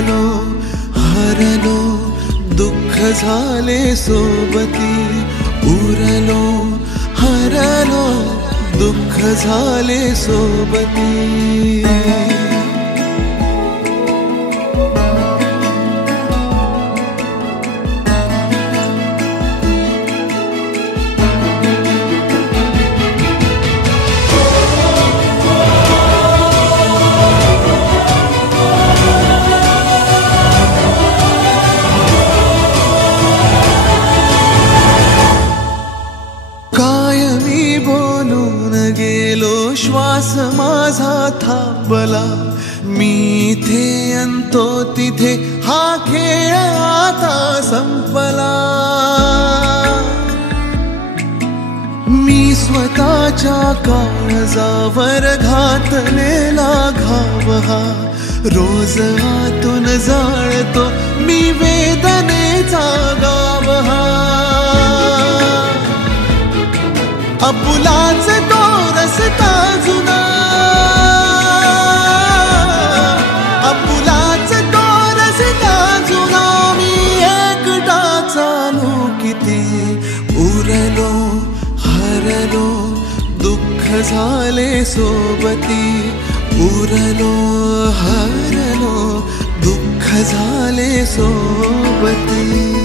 उरलो हरलो दुःख झाले सोबती उरलो हरलो दुःख झाले सोबती गेलो श्वास माझा थांबला मी इथे अंतो तिथे हा खेळ आता संपला मी स्वतःच्या काळजावर घातलेला घाव हा रोज आतून जाळतो मी वेदनेचा गाव हा आपुलाच तो रस्ता जुना आपुलाच तो रस्ता जुना मी एकटा चालू किती उरलो हरलो दुःख झाले सोबती उरलो हरलो दुःख झाले सोबती